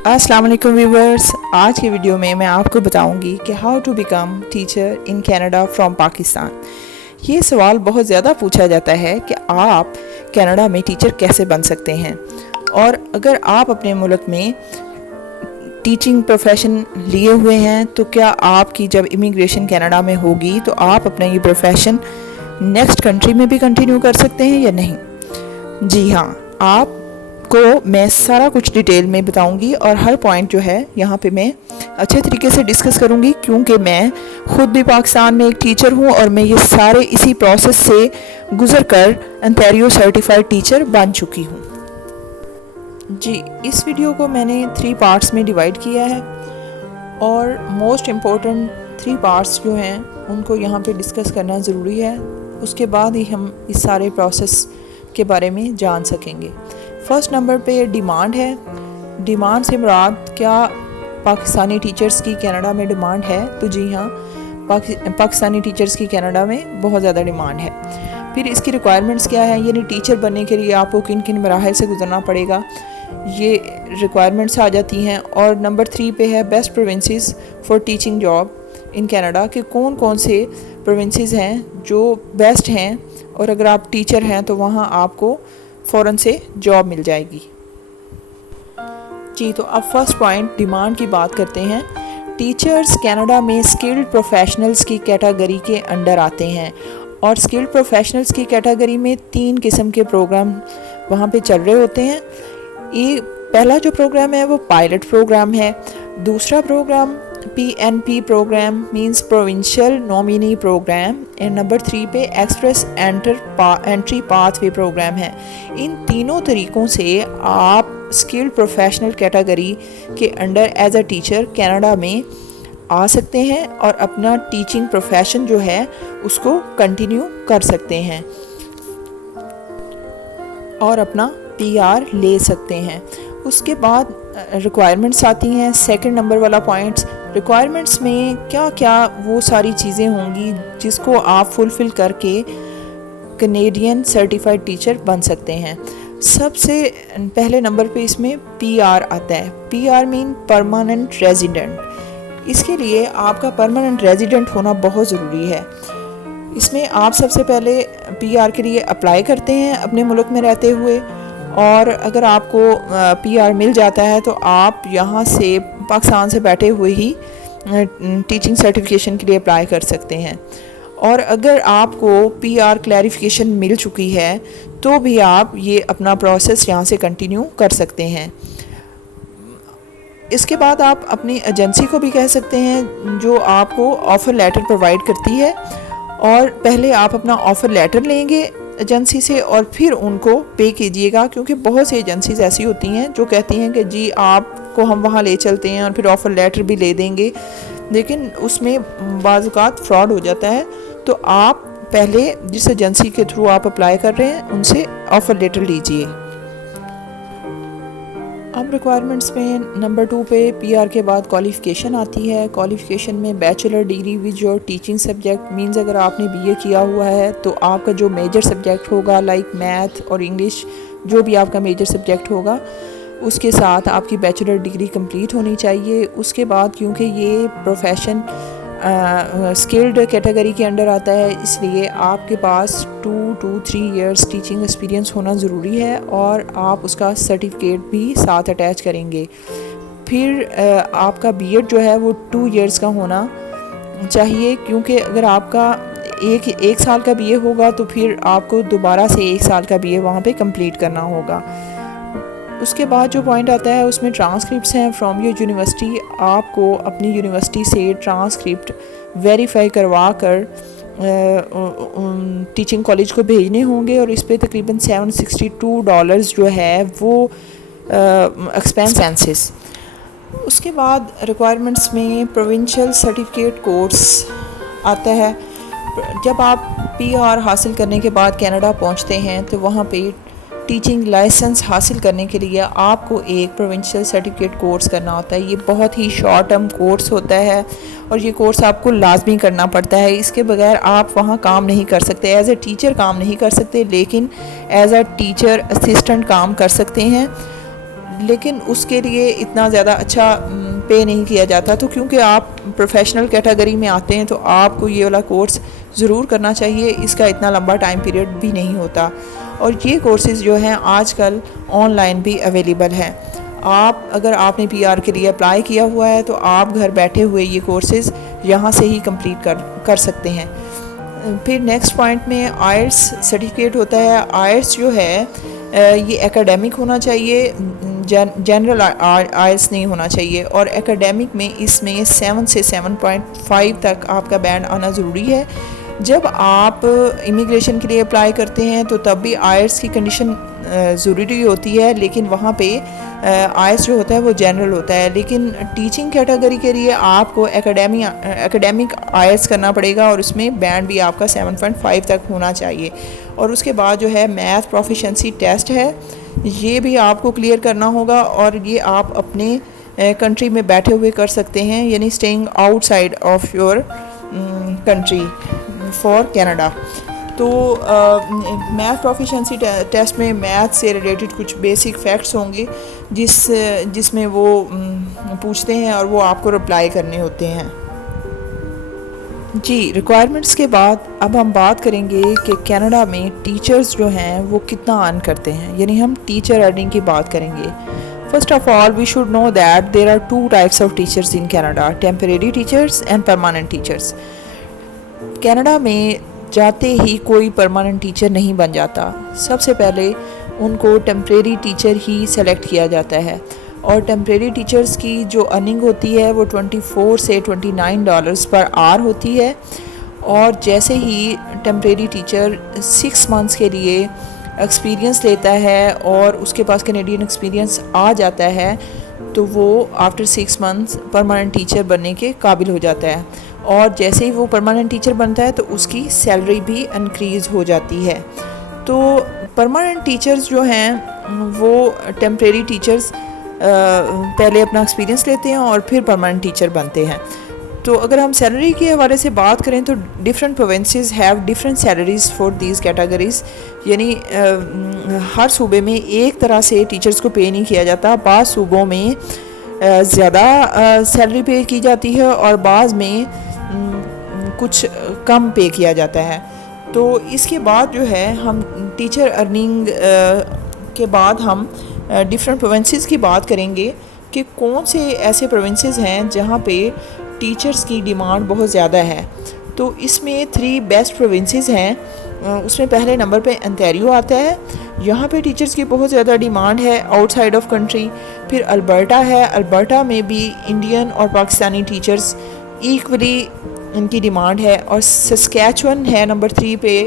अस्सलाम वालेकुम व्यूवर्स, आज की वीडियो में मैं आपको बताऊंगी कि how to become teacher in Canada from Pakistan. ये सवाल बहुत ज़्यादा पूछा जाता है कि आप कनाडा में टीचर कैसे बन सकते हैं, और अगर आप अपने मुल्क में टीचिंग प्रोफेशन लिए हुए हैं तो क्या आपकी जब इमिग्रेशन कनाडा में होगी तो आप अपना ये प्रोफेशन नेक्स्ट कंट्री में भी कंटिन्यू कर सकते हैं या नहीं। जी हाँ, आपको मैं सारा कुछ डिटेल में बताऊंगी और हर पॉइंट जो है यहाँ पे मैं अच्छे तरीके से डिस्कस करूंगी, क्योंकि मैं खुद भी पाकिस्तान में एक टीचर हूँ और मैं ये सारे इसी प्रोसेस से गुजर कर ओंटारियो सर्टिफाइड टीचर बन चुकी हूँ। जी, इस वीडियो को मैंने 3 पार्ट्स में डिवाइड किया है और मोस्ट इम्पोर्टेंट 3 पार्ट्स जो हैं उनको यहाँ पे डिस्कस करना ज़रूरी है, उसके बाद ही हम इस सारे प्रोसेस के बारे में जान सकेंगे। फर्स्ट नंबर पे डिमांड है। डिमांड से मुराद क्या पाकिस्तानी टीचर्स की कनाडा में डिमांड है? तो जी हाँ, पाकिस्तानी टीचर्स की कनाडा में बहुत ज़्यादा डिमांड है। फिर इसकी रिक्वायरमेंट्स क्या है, यानी टीचर बनने के लिए आपको किन किन मराहल से गुजरना पड़ेगा, ये रिक्वायरमेंट्स आ जाती हैं। और नंबर 3 पे है best provinces for teaching job in Canada, कि कौन कौन से प्रोविंसेस हैं जो बेस्ट हैं और अगर आप टीचर हैं तो वहाँ आपको फ़ौरन से जॉब मिल जाएगी। जी, तो अब फर्स्ट पॉइंट डिमांड की बात करते हैं। टीचर्स कनाडा में स्किल्ड प्रोफेशनल्स की कैटेगरी के अंडर आते हैं, और स्किल्ड प्रोफेशनल्स की कैटेगरी में 3 किस्म के प्रोग्राम वहाँ पे चल रहे होते हैं। ये पहला जो प्रोग्राम है वो पायलट प्रोग्राम है। दूसरा program PNP program means provincial nominee program, and number 3 पे एक्सप्रेस एंट्री पाथवे प्रोग्राम है। इन तीनों तरीक़ों से आप स्किल्ड प्रोफेशनल कैटेगरी के under as a teacher Canada में आ सकते हैं और अपना टीचिंग प्रोफेशन जो है उसको कंटिन्यू कर सकते हैं और अपना PR ले सकते हैं। उसके बाद रिक्वायरमेंट्स आती हैं। सेकंड नंबर वाला पॉइंट्स, रिक्वायरमेंट्स में क्या क्या वो सारी चीज़ें होंगी जिसको आप फुलफ़िल करके कनेडियन सर्टिफाइड टीचर बन सकते हैं। सबसे पहले नंबर पे इसमें PR आता है। PR mean permanent resident. इसके लिए आपका परमानेंट रेजिडेंट होना बहुत ज़रूरी है। इसमें आप सबसे पहले PR के लिए अप्लाई करते हैं अपने मुल्क में रहते हुए, और अगर आपको PR मिल जाता है तो आप यहाँ से पाकिस्तान से बैठे हुए ही टीचिंग सर्टिफिकेशन के लिए अप्लाई कर सकते हैं। और अगर आपको PR क्लैरिफिकेशन मिल चुकी है तो भी आप ये अपना प्रोसेस यहाँ से कंटिन्यू कर सकते हैं। इसके बाद आप अपनी एजेंसी को भी कह सकते हैं जो आपको ऑफ़र लेटर प्रोवाइड करती है, और पहले आप अपना ऑफ़र लेटर लेंगे एजेंसी से और फिर उनको पे कीजिएगा, क्योंकि बहुत सी एजेंसीज़ ऐसी होती हैं जो कहती हैं कि जी आपको हम वहाँ ले चलते हैं और फिर ऑफ़र लेटर भी ले देंगे, लेकिन उसमें बाज़ औक़ात फ्रॉड हो जाता है। तो आप पहले जिस एजेंसी के थ्रू आप अप्लाई कर रहे हैं उनसे ऑफ़र लेटर लीजिए। अब रिक्वायरमेंट्स में नंबर 2 पे PR के बाद क्वालिफ़िकेशन आती है। क्वालिफ़िकेशन में bachelor degree with your teaching subject means अगर आपने BA किया हुआ है तो आपका जो मेजर सब्जेक्ट होगा लाइक मैथ और इंग्लिश, जो भी आपका मेजर सब्जेक्ट होगा उसके साथ आपकी बैचलर डिग्री कंप्लीट होनी चाहिए। उसके बाद क्योंकि ये प्रोफेशन स्किल्ड कैटेगरी के अंडर आता है, इसलिए आपके पास 2 to 3 इयर्स टीचिंग एक्सपीरियंस होना ज़रूरी है, और आप उसका सर्टिफिकेट भी साथ अटैच करेंगे। फिर आपका B.Ed जो है वो 2 इयर्स का होना चाहिए, क्योंकि अगर आपका एक साल का BA होगा तो फिर आपको दोबारा से 1 साल का BA वहाँ पे कंप्लीट करना होगा। उसके बाद जो पॉइंट आता है उसमें ट्रांसक्रिप्ट्स हैं फ्रॉम योर यूनिवर्सिटी। आपको अपनी यूनिवर्सिटी से ट्रांसक्रिप्ट वेरीफाई करवा कर टीचिंग कॉलेज को भेजने होंगे, और इस पे तकरीबन $762 जो है वो एक्सपेंसेस। उसके बाद रिक्वायरमेंट्स में प्रोविंशियल सर्टिफिकेट कोर्स आता है। जब आप PR हासिल करने के बाद कनाडा पहुंचते हैं तो वहाँ पे टीचिंग लाइसेंस हासिल करने के लिए आपको एक प्रोविंशियल सर्टिफिकेट कोर्स करना होता है। ये बहुत ही शॉर्ट टर्म कोर्स होता है और ये कोर्स आपको लाजमी करना पड़ता है। इसके बगैर आप वहाँ काम नहीं कर सकते, एज ए टीचर काम नहीं कर सकते, लेकिन एज अ टीचर असिस्टेंट काम कर सकते हैं। لیکن اس کے لیے اتنا زیادہ اچھا پے نہیں کیا جاتا. تو کیونکہ آپ پروفیشنل کیٹیگری میں آتے ہیں تو آپ کو یہ والا کورس ضرور کرنا چاہیے. اس کا اتنا لمبا ٹائم پیریڈ بھی نہیں ہوتا, اور یہ کورسز جو ہیں آج کل آن لائن بھی اویلیبل ہیں. اگر آپ نے پی آر کے لیے اپلائی کیا ہوا ہے تو آپ گھر بیٹھے ہوئے یہ کورسز یہاں سے ہی کمپلیٹ کر سکتے ہیں. پھر نیکسٹ پوائنٹ میں آئلٹس سرٹیفکیٹ ہوتا ہے. آئلٹس جو ہے یہ ایکیڈیمک ہونا چاہیے, جنرل آئلٹس نہیں ہونا چاہیے, اور ایکیڈیمک میں اس میں 7 سے 7.5 تک آپ کا بینڈ آنا ضروری ہے. جب آپ امیگریشن کے لیے اپلائی کرتے ہیں تو تب بھی آئلٹس کی کنڈیشن ضروری ہوتی ہے, لیکن وہاں پہ آئلٹس جو ہوتا ہے وہ جنرل ہوتا ہے. لیکن ٹیچنگ کیٹیگری کے لیے آپ کو ایکیڈیمک آئلٹس کرنا پڑے گا, اور اس میں بینڈ بھی آپ کا 7.5 تک ہونا چاہیے. اور اس کے بعد جو ہے میتھ پروفیشنسی ٹیسٹ ہے, یہ بھی آپ کو کلیئر کرنا ہوگا, اور یہ آپ اپنے کنٹری میں بیٹھے ہوئے کر سکتے ہیں, یعنی staying out side of your country for Canada. تو میتھ پروفیشنسی ٹیسٹ میں میتھ سے ریلیٹڈ کچھ بیسک فیکٹس ہوں گے جس میں وہ پوچھتے ہیں, اور وہ آپ کو رپلائی کرنے ہوتے ہیں. جی, ریکوائرمنٹس کے بعد اب ہم بات کریں گے کہ کینیڈا میں ٹیچرز جو ہیں وہ کتنا ارن کرتے ہیں, یعنی ہم ٹیچر ارننگ کی بات کریں گے. First of all we should know that there are 2 types of teachers in Canada, temporary teachers and permanent teachers. Canada میں جاتے ہی کوئی پرماننٹ ٹیچر نہیں بن جاتا. سب سے پہلے ان کو ٹیمپریری ٹیچر ہی سلیکٹ کیا جاتا ہے, اور ٹیمپریری ٹیچرز کی جو ارننگ ہوتی ہے وہ $24 سے $29 پر آور ہوتی ہے. اور جیسے ہی ٹیمپریری ٹیچر 6 months کے لیے ایکسپیرینس لیتا ہے اور اس کے پاس کینیڈین ایکسپیرینس آ جاتا ہے تو وہ آفٹر 6 months پرماننٹ ٹیچر بننے کے قابل ہو جاتا ہے. اور جیسے ہی وہ پرماننٹ ٹیچر بنتا ہے تو اس کی سیلری بھی انکریز ہو جاتی ہے. تو پرماننٹ ٹیچرز جو ہیں وہ ٹیمپریری ٹیچرز پہلے اپنا ایکسپیرینس لیتے ہیں اور پھر پرماننٹ ٹیچر بنتے ہیں. تو اگر ہم سیلری کے حوالے سے بات کریں تو different provinces have different salaries for these categories, یعنی ہر صوبے میں ایک طرح سے ٹیچرز کو پے نہیں کیا جاتا. بعض صوبوں میں زیادہ سیلری پے کی جاتی ہے اور بعض میں کچھ کم پے کیا جاتا ہے. تو اس کے بعد جو ہے ہم ٹیچر ارننگ کے بعد ہم ڈفرینٹ پروونسز کی بات کریں گے کہ کون سے ایسے پروونسز ہیں جہاں پہ ٹیچرز کی ڈیمانڈ بہت زیادہ ہے. تو اس میں 3 بیسٹ پروونسز ہیں. اس میں پہلے نمبر پہ انٹیریو آتا ہے, یہاں پہ ٹیچرز کی بہت زیادہ ڈیمانڈ ہے آؤٹ سائڈ آف کنٹری. پھر البرٹا ہے, البرٹا میں بھی انڈین اور پاکستانی ٹیچرز ایکولی ان کی ڈیمانڈ ہے. اور سسکیچون ہے نمبر 3 پہ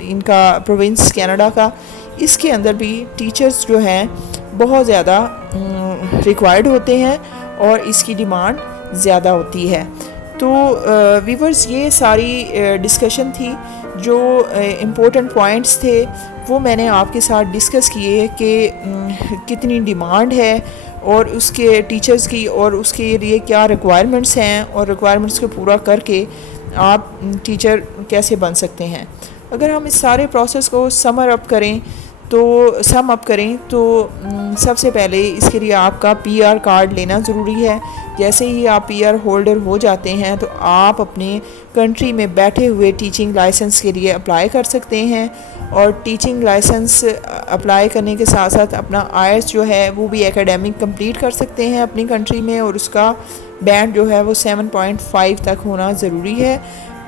ان کا پروونس کینیڈا کا, اس کے اندر بھی ٹیچرز جو ہیں بہت زیادہ ریکوائرڈ ہوتے ہیں اور اس کی ڈیمانڈ زیادہ ہوتی ہے. تو ویورز یہ ساری ڈسکشن تھی, جو امپورٹنٹ پوائنٹس تھے وہ میں نے آپ کے ساتھ ڈسکس کیے کہ کتنی ڈیمانڈ ہے اور اس کے ٹیچرز کی, اور اس کے لیے کیا ریکوائرمنٹس ہیں, اور ریکوائرمنٹس کو پورا کر کے آپ ٹیچر کیسے بن سکتے ہیں. اگر ہم اس سارے پروسیس کو سم اپ کریں تو سب سے پہلے اس کے لیے آپ کا پی آر کارڈ لینا ضروری ہے. جیسے ہی آپ پی آر ہولڈر ہو جاتے ہیں تو آپ اپنے کنٹری میں بیٹھے ہوئے ٹیچنگ لائسنس کے لیے اپلائی کر سکتے ہیں, اور ٹیچنگ لائسنس اپلائی کرنے کے ساتھ ساتھ اپنا آئلٹس جو ہے وہ بھی ایکیڈیمک کمپلیٹ کر سکتے ہیں اپنی کنٹری میں, اور اس کا بینڈ جو ہے وہ 7.5 تک ہونا ضروری ہے.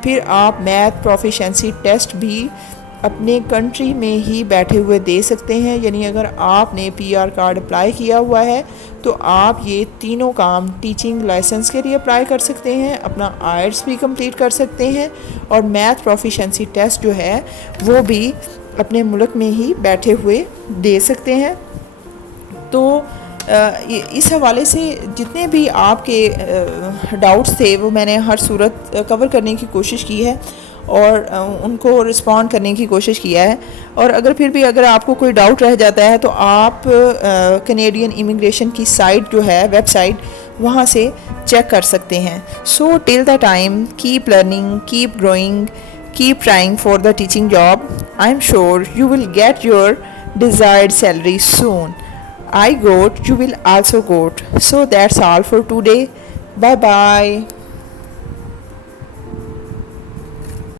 پھر آپ میتھ پروفیشنسی ٹیسٹ بھی اپنے کنٹری میں ہی بیٹھے ہوئے دے سکتے ہیں. یعنی اگر آپ نے پی آر کارڈ اپلائی کیا ہوا ہے تو آپ یہ تینوں کام ٹیچنگ لائسنس کے لیے اپلائی کر سکتے ہیں, اپنا آئلٹس بھی کمپلیٹ کر سکتے ہیں, اور میتھ پروفیشنسی ٹیسٹ جو ہے وہ بھی اپنے ملک میں ہی بیٹھے ہوئے دے سکتے ہیں. تو اس حوالے سے جتنے بھی آپ کے ڈاؤٹس تھے وہ میں نے ہر صورت کور کرنے کی کوشش کی ہے اور ان کو رسپونڈ کرنے کی کوشش کیا ہے. اور اگر آپ کو کوئی ڈاؤٹ رہ جاتا ہے تو آپ کینیڈین امیگریشن کی سائٹ جو ہے, ویب سائٹ, وہاں سے چیک کر سکتے ہیں. So till the time keep learning, keep growing, keep trying for the teaching job. I'm sure you will get your desired salary soon. I got, you will also got. So that's all for today. Bye bye.